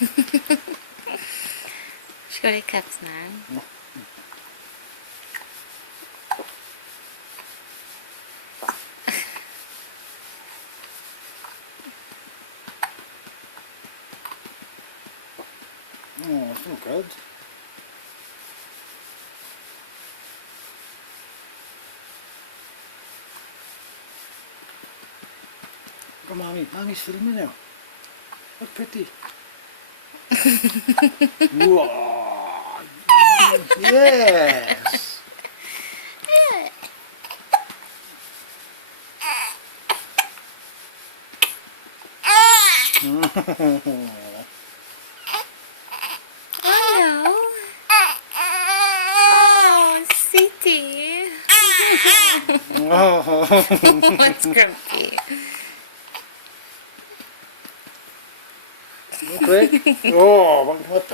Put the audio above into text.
Let's go to Hiccups now. Oh, it's not good. Look at Mommy. Mommy's filming now. Look pretty. Whoa. Yes. Oh no. Oh, City. Oh. What's grumpy? Okay. Oh, what the?